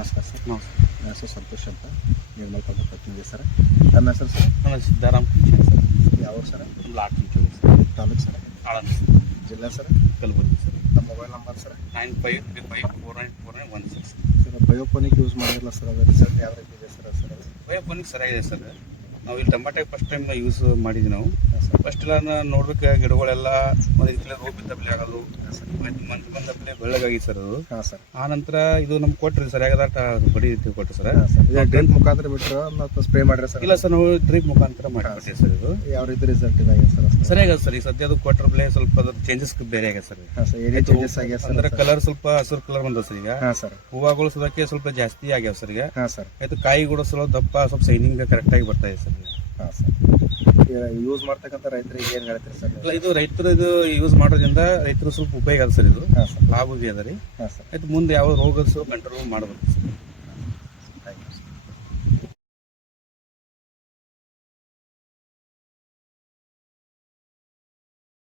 ನಮಸ್ಕಾರ ಸರ್. ನಮಸ್ಕಾರ. ನನ್ನ ಹೆಸರು ಸಂತೋಷ್ ಅಂತ, ನಿರ್ಮಲ್ ಪದ ಪ್ರತಿನಿಧಿ ಸರ್. ತಮ್ಮ ಹೆಸರು ಸರ್? ನನ್ನ ಸಿದ್ದಾರಾಮ್ ಕುಂಚೆ ಸರ್. ಯಾವ ಸರ್? ಲಾಟ್ ಕುಂಚೋಳಿ ಸರ್. ತಾಲೂಕು ಸರ್? ಆಳಂದ ಸರ್. ಜಿಲ್ಲಾ ಸರ್? ಕಲಬುರಗಿ ಸರ್. ನಮ್ಮ mobile number sir? 9535494916 sir. Bioponic use ಮಾಡಿರಲ್ಲ ಸರ್, ಅದು ರಿಸಲ್ಟ್ ಯಾವ ರೀತಿ ಇದೆ ಸರ್? ಸರ್ ಬಯೋಪೋನಿಕ್ ಸರಿಯಾಗಿದೆ ಸರ್. ನಾವು ಇಲ್ಲಿ ಟಮಾಟೆ ಫಸ್ಟ್ ಟೈಮ್ ಯೂಸ್ ಮಾಡಿದ್ವಿ ನಾವು. ಹಾಂ ಸರ್. ಫಸ್ಟ್ ಎಲ್ಲ ನೋಡ್ಬೇಕು ಗಿಡಗಳೆಲ್ಲ ಒಂದು ಇಂಚ್ ರೋಗ ಬಿದ್ದಪ್ಲೆ ಆಗೋದು, ಮಂಜು ಬಂದಪ್ಲೆ ಬೆಳ್ಳಗಾಗಿ ಸರ್ ಅದು. ಹಾಂ ಸರ್. ಆ ನಂತರ ಇದು ನಮ್ಗೆ ಕೊಟ್ರಿ ಸರಿಯಾಗದ ಬಡಿ ಕೊಟ್ಟರು ಸರ್. ಹಾಂ ಸರ್. ಇದು ಡ್ರಿಪ್ ಮುಖಾಂತರ ಬಿಟ್ಟರೆ ಮತ್ತು ಸ್ಪ್ರೇ ಮಾಡಿರಿ ಸರ್? ಇಲ್ಲ ಸರ್, ನಾವು ಡ್ರಿಪ್ ಮುಖಾಂತರ ಮಾಡಿಕೊಟ್ಟಿವಿ ಸರ್. ಇದು ಯಾವ ರೀತಿ ರಿಸಲ್ಟ್ ಇದೆ ಸರ್? ಸರಿಯಾಗದ ಸರ್. ಈಗ ಸದ್ಯ ಅದು ಕೊಟ್ಟರೆ ಸ್ವಲ್ಪ ಅದ್ರ ಚೇಂಜಸ್ ಬೇರೆ ಆಗ್ಯದ ಸರ್. ಹಾಂ ಸರ್. ಏನೇ ಚೇಂಜಸ್ ಆಗ್ಯಾವ ಸರ್? ಅಂದ್ರೆ ಕಲರ್ ಸ್ವಲ್ಪ ಹಸಿರು ಕಲರ್ ಬಂದ ಸರ್ ಈಗ. ಹಾಂ ಸರ್. ಹೂವಾಗಳು ಸದಕ್ಕೆ ಸ್ವಲ್ಪ ಜಾಸ್ತಿ ಆಗ್ಯಾವ ಸರ್ ಈಗ. ಹಾಂ ಸರ್. ಆಯ್ತು, ಕಾಯಿ ಕೂಡ ಸ್ವಲ್ಪ ದಪ್ಪ, ಸ್ವಲ್ಪ ಶೈನಿಂಗ್ ಕರೆಕ್ಟ್ ಆಗಿ ಬರ್ತಾ ಇದೆ ಸರ್. ಹಾಂ ಸರ್. ಯೂಸ್ ಮಾಡ್ತಕ್ಕಂಥ ರೈತರಿಗೆ ಏನು ಹೇಳ್ತೀರಿ ಸರ್? ಇಲ್ಲ, ಇದು ರೈತರು ಇದು ಯೂಸ್ ಮಾಡೋದ್ರಿಂದ ರೈತರು ಸ್ವಲ್ಪ ಉಪಯೋಗ ಅದ ಸರ್. ಇದು ಹಾಂ ಸರ್. ಲಾಭ ಬಿ ಅದ ರೀ. ಹಾಂ ಸರ್. ಆಯ್ತು, ಮುಂದೆ ಯಾವ ರೋಗ ಕಂಟ್ರೋಲ್ ಮಾಡಬೇಕು ಸರ್.